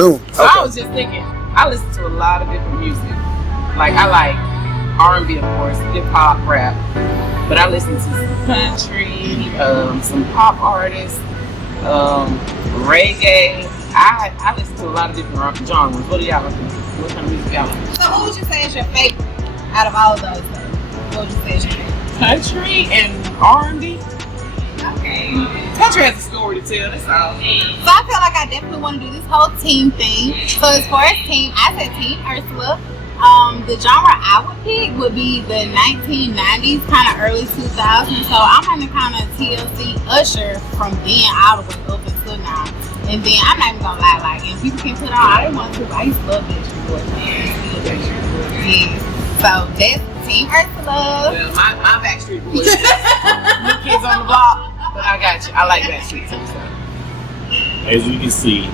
Cool. So I was just thinking, I listen to a lot of different music. Like I like R&B, of course, hip hop, rap, but I listen to some country, some pop artists, reggae. I listen to a lot of different genres. What do y'all listen to? What kind of music y'all listen to? So who would you say is your favorite out of all of those things? What would you say is your favorite? Country and R&B. Okay. Country has a story to tell. That's all. So I feel like I definitely want to do this whole team thing. So as far as team, I said Team Ursula. The genre I would pick would be the 1990s, kind of early 2000s. So I'm gonna kind of TLC Usher from then all the way up until now. And then I'm not even gonna lie, like, and people can put on, I didn't want to, I used to love Backstreet Boys. Yeah. So that's Team Ursula. Well, my Backstreet Boys, New Kids on the Block, but I got you. I like Backstreet too. So. As you can see,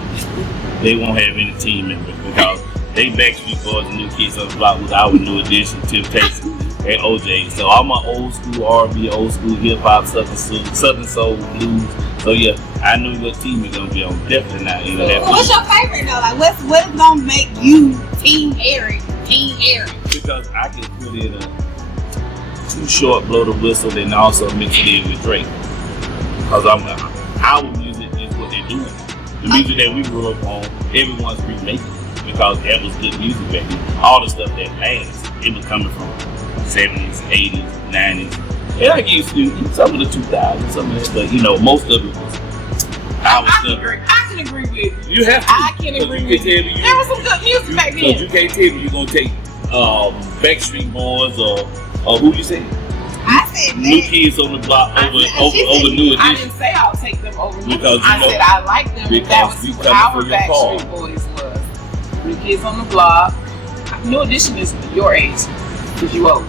they won't have any team members because they Backstreet Boys and New Kids on the Block was our New Edition, Temptation, and OJ. So I'm an old school R&B, old school hip hop, Southern soul, blues. So yeah, I knew what team you're gonna be on. Definitely not in that. What's your favorite though? Like, what's gonna make you Team Eric? Team Eric? Because I can put in a Too Short, Blow the Whistle, and also mix it in with Drake. Because our music is what they're doing. The music that we grew up on, everyone's remaking. Because that was good music back then. All the stuff that lasts, it was coming from 70s, 80s, 90s. And I used to some of the 2000s, some of that, but most of it was our stuff. I can agree with you. You have to. I can agree with you. There was some good music back then. Because you can't tell me you're gonna take Backstreet Boys or who you say? I said New Kids on the Block over New Edition. I didn't say I'll take them over New Because I said I like them. That was who our Backstreet Boys was. New Kids on the Block. New Edition is your age, because you old.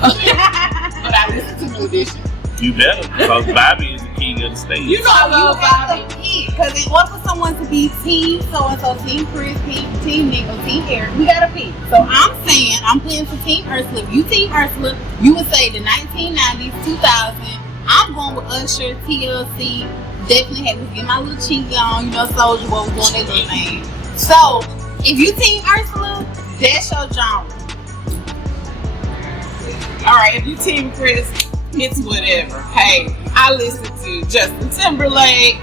But I listen to New Edition. You better, because Bobby is the king of the stage. You know I love Bobby. Because it was for someone to be Team so-and-so, Team Chris, Team Nick, or Team Eric. We gotta pick. So I'm saying, I'm playing for Team Ursula. If you Team Ursula, you would say the 1990s, 2000. I'm going with Usher, TLC. Definitely had to get my little cheeky on, Soulja Boy was doing that little thing. So, if you Team Ursula, that's your genre. Alright, if you Team Chris, it's whatever. Hey, I listen to Justin Timberlake,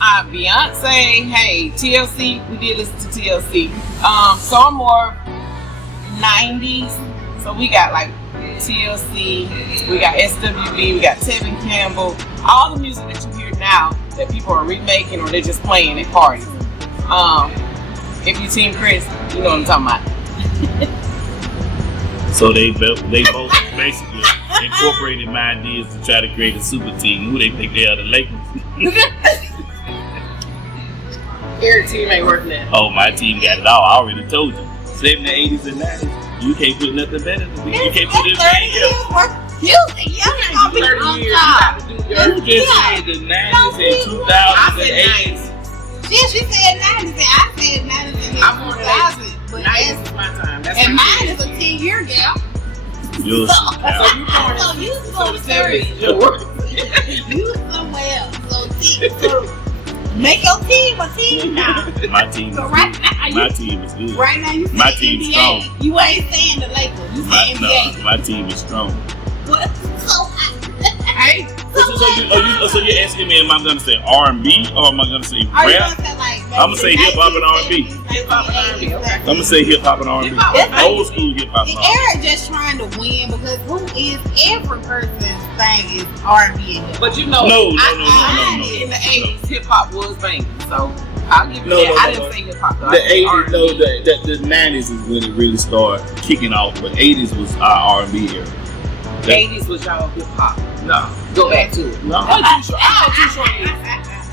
Beyonce, hey, TLC, we did listen to TLC. So I'm more 90s. So we got like TLC, we got SWV, we got Tevin Campbell, all the music that you hear now that people are remaking or they're just playing at parties. If you Team Chris, you know what I'm talking about. So they both basically incorporated my ideas to try to create a super team. Who they think they are, the Lakers? Eric's team ain't working that. Oh, my team got it all. I already told you. 70s, 80s, and 90s. You can't put nothing better than me. You can't put this thing else. You ain't gonna be on top. You just said the 90s and 2000s and 80s. Yeah, she said 90s and I said 90s and 2000s. But 90s is my time. That's and mine is a 10-year gap. You'll see. So you so the 70s is your work. You somewhere else. So make your team a team now. My team. So right now, my team is good. Right now, you say my team's NBA. strong. You ain't saying the Lakers. You say NBA. No, my team is strong. What? So hey. So you're asking me, am I gonna say R&B or am I gonna say rap? I'm gonna say hip hop and R&B. Hip hop and R&B. Okay. I'm gonna say hip hop and R&B. Old school hip hop and R&B. Eric just trying to win because who is every person's thing is R&B and hip hop. But you know, no. In the 80s, hip hop was banging. So I'll give you that. I didn't say hip hop. The 80s, the 90s is when it really started kicking off, but 80s was our R&B era. 80s was y'all hip hop. No, go back to it. No, I'm too short.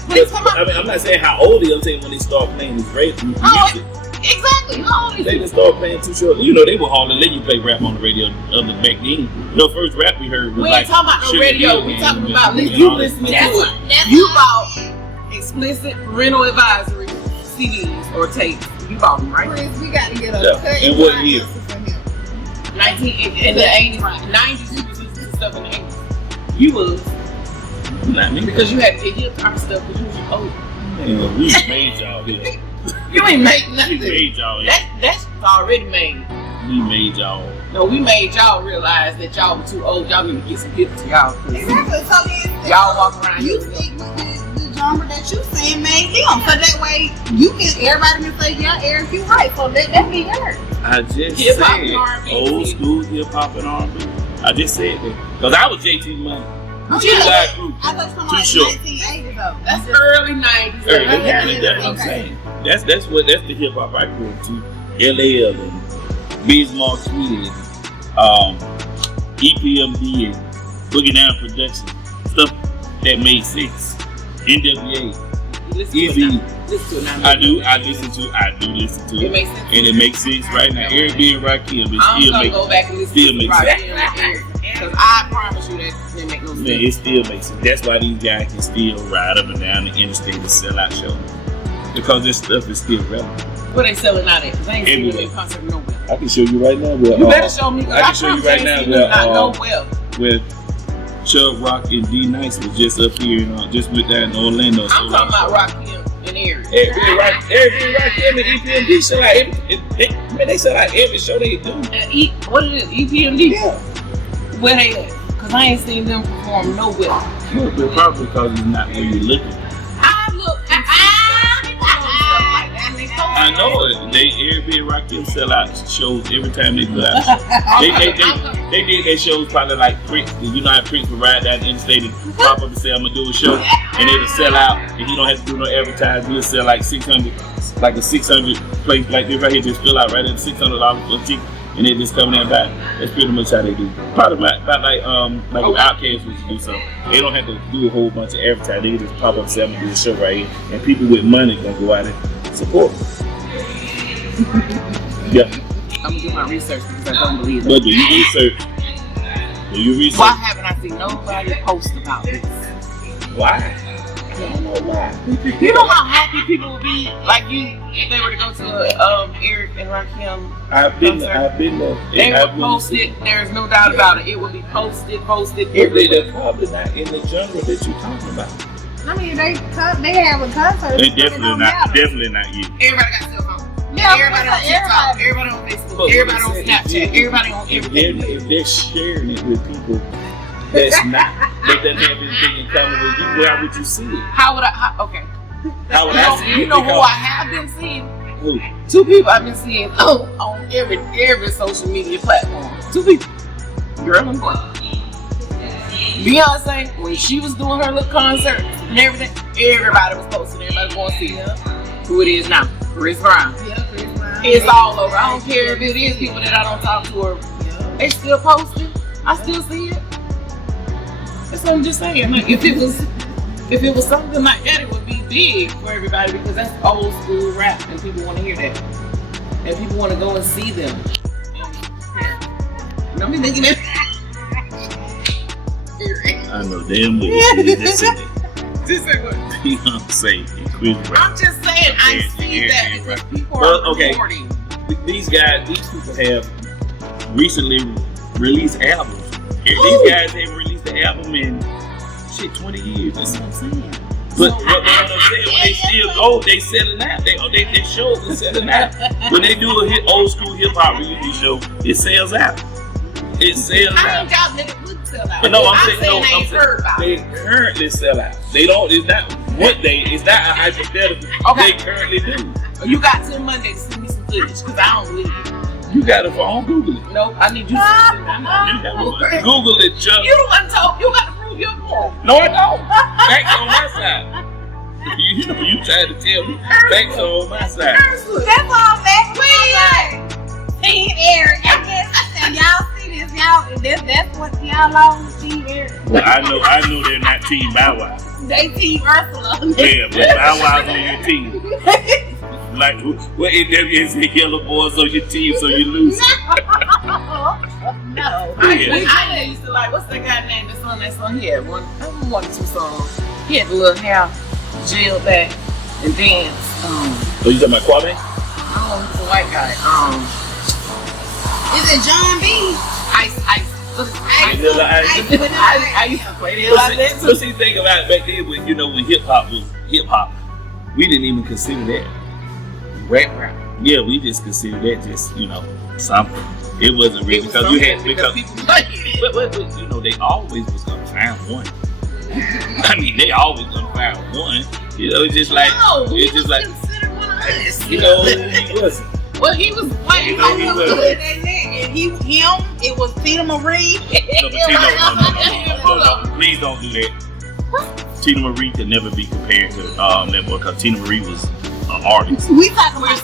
I'm not saying how old he is. I'm saying when they start playing this radio music. Exactly. How old is they just start playing Too Short. They were hardly letting you play rap on the radio other back then. The first rap we heard was we like. We ain't talking about no radio. We talking about you listening to it. You bought explicit parental advisory CDs or tapes. You bought them, right? Chris, we got to get a cut. In what year? 19 in the 80s, 90s. You was listening to stuff in the 80s. You was. Not me. Because you had to get hip hop stuff because you was old. Man, we made y'all here. You ain't make nothing. We made y'all. That's already made. We made y'all. No, we made y'all realize that y'all were too old. Y'all need to get some gifts to y'all. Exactly. So then Y'all walk around you here. stick with the genre that you saying made them. So that way you can everybody can say, yeah, Eric, you right. So that be yours. I just Hip-hop said and R&B. old school hip hop and R&B. I just said that because I was JT Money. Oh, Two guy group. I thought you were Too like short. 1980 though. That's early 90s. Early Okay. 90s, that's what I'm Okay. saying. That's the hip hop I grew up to. LAL and Biz Marquis and EPMD and Boogie Down Production, stuff that made sense. NWA, Easy. Listen to it now. I listen to It it, makes sense. and it makes sense right now. Eric B and Rakim, it I'm still gonna makes go back and listen still to makes Rocky sense. because I promise you that didn't make no sense. Man, it still makes sense. That's why these guys can still ride up and down the interstate and sell out shows. Because this stuff is still relevant. Where they selling out at? Because I ain't seen them Everywhere. in concert nowhere. I can show you right now where You better show me. 'Cause I can show you promise right ain't now seen them not where nowhere. where Chubb Rock and D Nice was just up here, just with that in Orlando. I'm talking about Rocky and Eric. Eric B and Rakim and EPMD sell out they sell out every show they do. And what is it? EPMD? Yeah. Where they at? Because I ain't seen them perform nowhere. But probably because it's not where you're looking. I look. I know it. Eric B and Rakim sell out shows every time they put out. They did their shows probably like Prince. You know how Prince would ride down the interstate and pop up and say, I'm gonna do a show, and they would sell out, and he don't have to do no advertising. He'll sell like 600, like a 600 place like this right here, just fill out right at $600 for a ticket, and they just come there and buy. That's pretty much how they do. Probably about like Outkast used to do something. They don't have to do a whole bunch of advertising. They can just pop up and say, I'm gonna do a show right here, and people with money gonna go out and support. Yeah. I'm gonna do my research because I don't believe it. But do you research? Why haven't I seen nobody post about this? Why? I don't know why. You know how happy people would be, like you, if they were to go to Eric and Rakim. I've been there. They would post it. There's no doubt about it. It would be posted. They're probably not in the genre that you're talking about. I mean, they have a concert. They definitely not you. Everybody got cell phones. Yeah, Everybody on TikTok. Everybody on Facebook. Everybody on Snapchat. Everybody on everything. If they're sharing it with people that's not, that doesn't have anything in common with you, why would you see it? How would I? Okay. How would I see it? You know who I have been seeing? Who? Two people I've been seeing on every social media platform. Two people. Girl and boy. Beyonce, when she was doing her little concert and everything, everybody was posting. Everybody was going to see her. Who it is now? Chris Brown. Yeah, Chris Brown. It's all over. I don't care if it is people that I don't talk to or they still posting. I still see it. That's what I'm just saying. Like if it was something like that, it would be big for everybody because that's old school rap and people want to hear that. And people want to go and see them. Yeah. Don't be thinking that. I know damn well. Just say Just say what? Beyonce and Chris Brown. I'm just saying I see that because people Well, are okay. reporting. These people have recently released albums. These guys have released an album in 20 years. That's what I'm saying. But what I'm saying, when they still go, they selling out. They shows are selling out. When they do a old school hip hop reunion show, it sells out. It sells I out. ain't doubt that it would sell out. No, I'm saying I ain't heard about they it. currently sell out. They don't. It's not what they. It's not a hypothetical. Okay. They currently do. You got till Monday to send me some footage because I don't believe it. You got a phone? Google it. No, I need you to send it. You Google it, Chuck. You the one told you got to prove your point. No, I don't. Facts on my side. You know you tried to tell me. Facts on my side. That's all that. Team Eric. I guess and y'all see this. That's what y'all on Team Eric. Well, I know they're not Team Bow Wow. They Team Ursula. Yeah, but Bow Wow's on your team. Like, what NWA say, Yellow Boys on your team, so you lose. No. I used to like, what's that guy name that's on that song? He had one or two songs. He had the little hair, gel back, and dance. Oh, you talking about Kwame? No, he's a white guy. Is it John B? Ice. Vanilla Ice. I used to play that like that So too. see, think about it back then when hip hop was hip hop, we didn't even consider that. rap. Yeah, we just considered that just, something. It wasn't really because you had people like it. but they always was gonna find one. I mean, they always gonna find one. It's just like it's just like considered one of us. he wasn't. Well, he was like, he and it was Tina Marie. No, please don't do that. Tina Marie could never be compared to that boy because Tina Marie was an artist. We talking about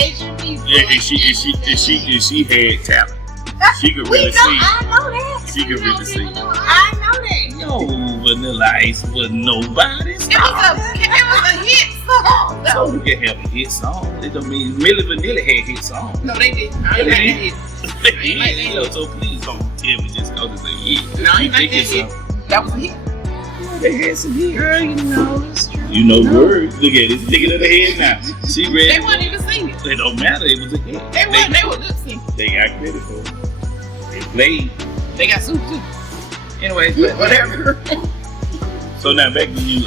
Asian people. Yeah, and she had talent. She could really sing. I know that. She could really sing. I know that. No, Vanilla Ice was nobody's It was a hit song. So you can have a hit song. It don't mean Milli Vanilli had hit songs. No, they didn't. I ain't like that. So please don't tell me just because it's a hit. No, I ain't like that hit. That was a hit. They had some hits. Girl, you know it's true. You know words. Look at it. Sticking to the head now. She read. They weren't even singing. It don't matter. It was a hit. They were lip syncing. They got credit for it. They played. They got sued too. Anyways, but whatever. So now back to you,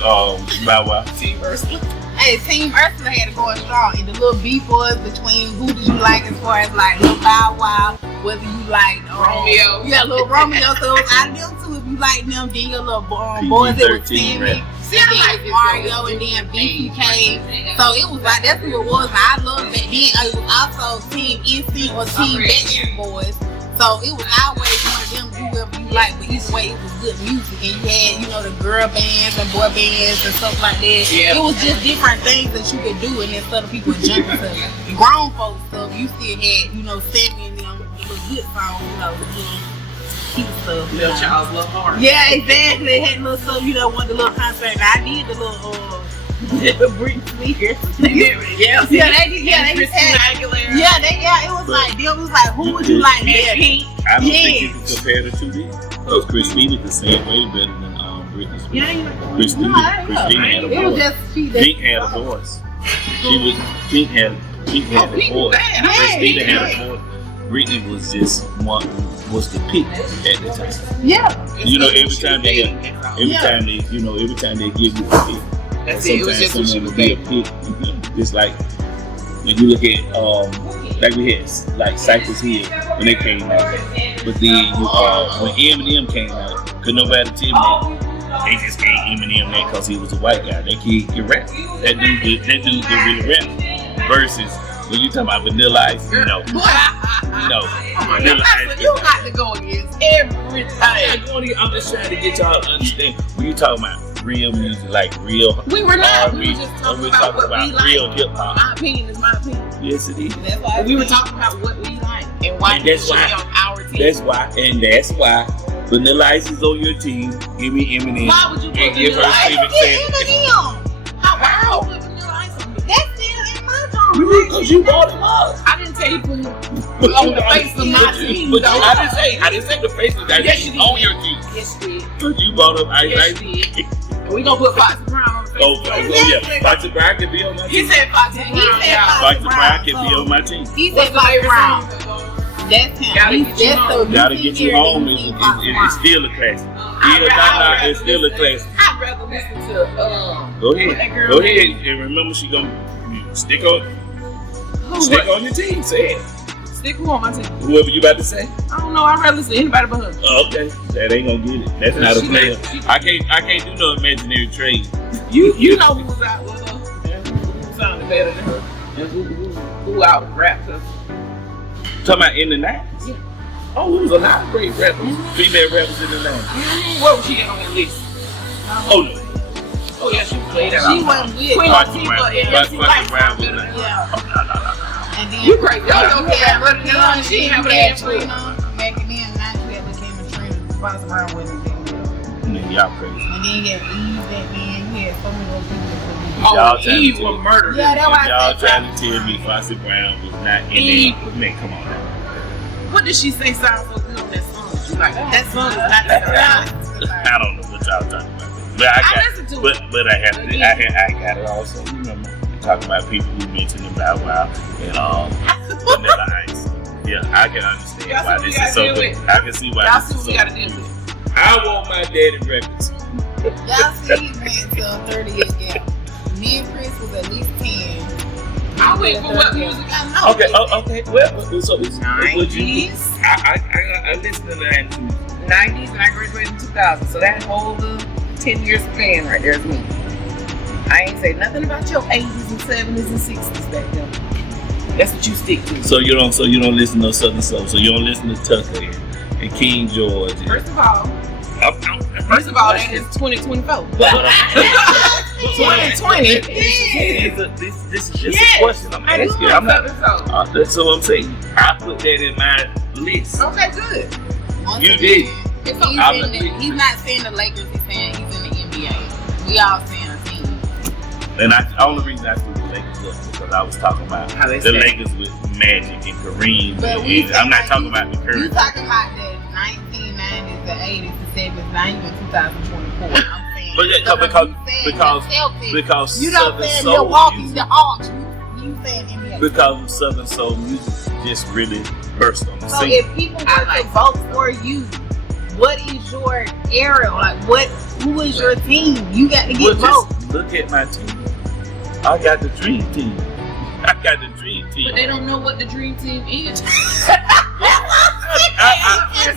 Bow Wow. Team Ursula. Hey, Team Ursula had to go strong. And the little beef was between who did you like as far as like Lil Bow Wow, whether you like Romeo. Yeah, Lil Romeo. So it was out of them two. If you like them, then your little boys that was Timmy, and then Mario, and then BPK. So it was like that's who it was. I loved that. Then it was also Team NSYNC or Team Backstreet Boys. So it was always one of them, whoever you like, but either way it was good music. And you had, the girl bands and boy bands and stuff like that. Yeah. It was just different things that you could do, and instead of people jumping to grown folks stuff, you still had, Sammy and them little good songs, little cute stuff. Little Child's Love Heart. Yeah, exactly. They had little stuff, one of the little concert. I did the little Britney Spears. They did. They just had. It was like who would you like better? I don't think you can compare the two then. Because Christina could sing way better than Britney Spears. Christina had a voice. Pink had a voice. Pink had a voice. Christina had a voice. Britney was just was the pick at the time. Yeah. Every time they give you a pick. That's it. It was just what she was pick. It's like when you look at like we had like Cypress Hill when they came out, but then when Eminem came out, could nobody tell me they just gave Eminem that because he was a white guy. That kid can rap. That dude can really rap. Versus when you talking about Vanilla Ice, Vanilla Ice. You got to go against everything. I'm just trying to get y'all to understand when you talking about real music, like real. We were not. R&B, we were just talking about what we like. Real hip hop. My opinion is my opinion. Yes, it is. That's why we were talking about what we like and why you should be on our team. That's why Vanilla Ice is on your team. Give me Eminem. Why would you put Vanilla Ice? Why would you put Vanilla Ice on me? That's still in my genre. Because you bought him up. I didn't tell you put him on the face of my team. But I didn't say the face of that. Yes, you did. On your team. Yes, you did. Because you bought up Ice. Yes, you did. We gonna put Foxy Brown on the face. Oh yeah, Foxy Brown can be on my team. He said Foxy Brown. Foxy Brown can be on my team. He said Foxy Brown. That's him. Gotta get you home. It's still a classic. It's still a classic. I'd rather listen to Go ahead. And remember, she gonna stick on your team. Say it. Stick who on my team? Whoever you about to say. I don't know. I'd rather listen to anybody but her. Oh, okay. That ain't gonna get it. That's not a player. I can't do no imaginary trade. You know who was out with her. Who sounded better than her. And who out rapped her. Talking about in the 90s? Yeah. Oh, there was a lot of great rappers, female rappers in the 90s. What was she on that list? Oh, no. Oh, yeah, she played that. She wasn't with Queen Foxy Latifah Brown was not. Yeah. Oh, no. And then You crazy. Y'all don't care about it. She ain't have a hand for it. Back then, now she had became a trend. Foxy Brown wasn't there. Y'all crazy. And then you had Eve back then. You had so many other people. Oh, Eve was murdered. Yeah, that's why Y'all trying to tell me Foxy Brown was not in there. Man, come on now. What did she say sounds so good on that song? That you like? That song is not that right. I don't know what y'all talking about. But I listened to it. But I have to. I got it also. You remember talking about people who mentioned them Bow Wow and Vanilla Ice. Yeah, I can understand why this is so good. I can see why this is so good. I want my daddy records. Y'all see, he went to a 38 gap. Me and Chris was at least 10. I I wait for what music I know. Okay. Well, so it's 90s. I listen to the 90s. 90s, and I graduated in 2000. So that whole 10 year span right there is me. I ain't say nothing about your 80s and 70s and 60s back then. That's what you stick to. So you don't listen to Southern Soul. So you don't listen to Tucker and King George. First of all, that is 2024. 2020. This is just a question I'm asking. I'm not. That's what I'm saying. I put that in my list. Okay, good. You did. He's not saying the Lakers. He's saying he's in the NBA. We all saying a team. And the only reason I threw the Lakers up because I was talking about the Lakers with Magic and Kareem. And I'm not talking about the current. You talking about the 1990s, the 80s, the 70s, not even 2024. I'm saying. Because you don't Southern say Soul Milwaukee, music, the Hawks. You saying NBA. because Southern Soul music just really burst on the So scene. if people were to vote for you, what is your era? Like who is your team? You got to get votes. Just look at my team. I got the dream team. But they don't know what the dream team is.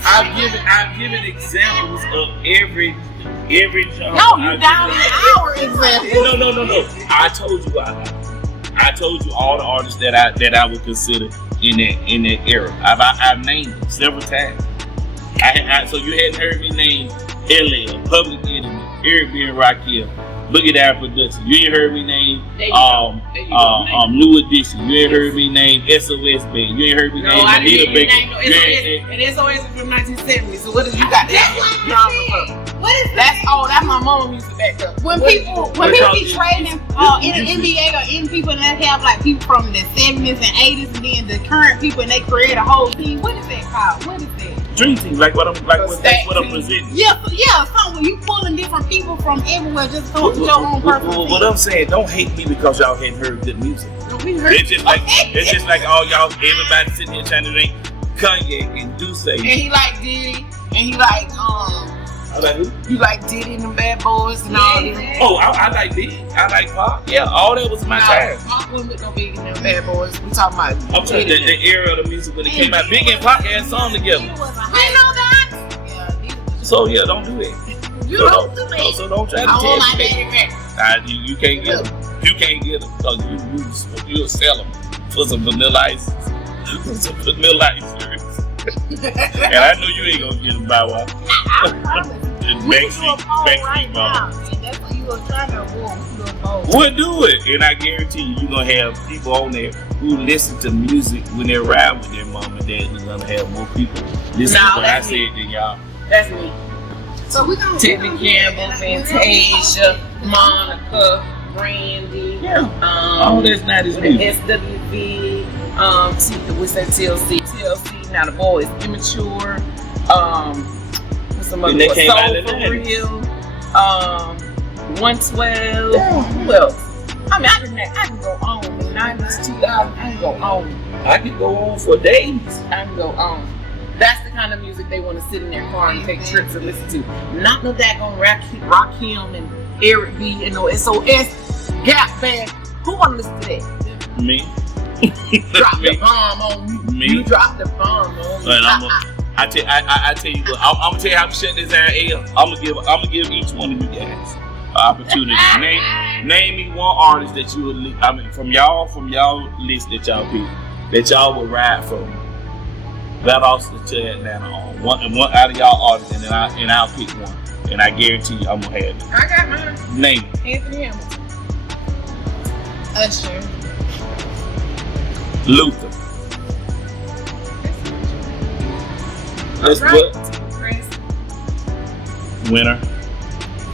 I've given examples of every genre. No, you down in our example. No. I told you all the artists that I would consider in that era. I've named them several times. So you hadn't heard me name LL, Public Enemy, Eric B. and Rakim. Look at our production. You ain't heard me name New Edition. You ain't heard me name SOS Band. You ain't heard me name Anita Baker. And SOS is from 1970. So what did you got that drama? What is that? That's my mama music back there. When people be trading in the NBA or in people that have like people from the 70s and 80s and then the current people and they create a whole team. What is that called? What is that? Dream team, that's what I'm presenting. Yeah. Something you pulling different people from everywhere just to your own purpose. What I'm saying, don't hate me because y'all hadn't heard good music. It's just like all y'all, everybody sitting here trying to rank Kanye and Duce. And he like Diddy, and he like I like who? You like Diddy and the Bad Boys and all them. Oh, I like Diddy. I like Pop. Yeah, all that was my time. Pop wasn't with no Big and them Bad Boys. We talking about. I'm talking the era of the music when it came out. Big and Pop had a song together. I know that. So yeah, don't do that. You don't do that. So don't try to tell me. You can't get them. You can't get them because you'll sell them for some vanilla ice. Some vanilla ice shirts. And I know you ain't gonna get them by one. Backstreet now. And that's what you were trying to avoid. We'll do it. And I guarantee you're gonna have people on there who listen to music when they ride with their mom and dad. You're gonna have more people listen to what I said than y'all. That's me. So we gonna Tiffany Campbell, Fantasia, Monica, Brandy. Yeah. All that's not his music. SWV. What's that? TLC. Now the boys immature. What's some other ones? Soul for Real. 112. Yeah. Who else? I mean, I can go on. The 90s, 2000. I can go on. I can go on for days. I can go on. That's the kind of music they want to sit in their car and take trips and listen to. Not no daggone Rakim and Eric B and no SOS Gap Band. Who want to listen to that? Me. Drop the bomb on you. Me. You drop the bomb on me. And I tell you what, I'm gonna tell you how to shut this down. I'm gonna give each one of you guys an opportunity. Name me one artist that you would. From y'all list that y'all pick that y'all would ride from Valdosta to Atlanta on one out of y'all artists, and then I'll pick one, and I guarantee you I'm gonna have it. I got mine. Name it. Anthony Hamilton. Usher. Luther. That's right. what. Winner.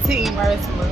Team Ursala.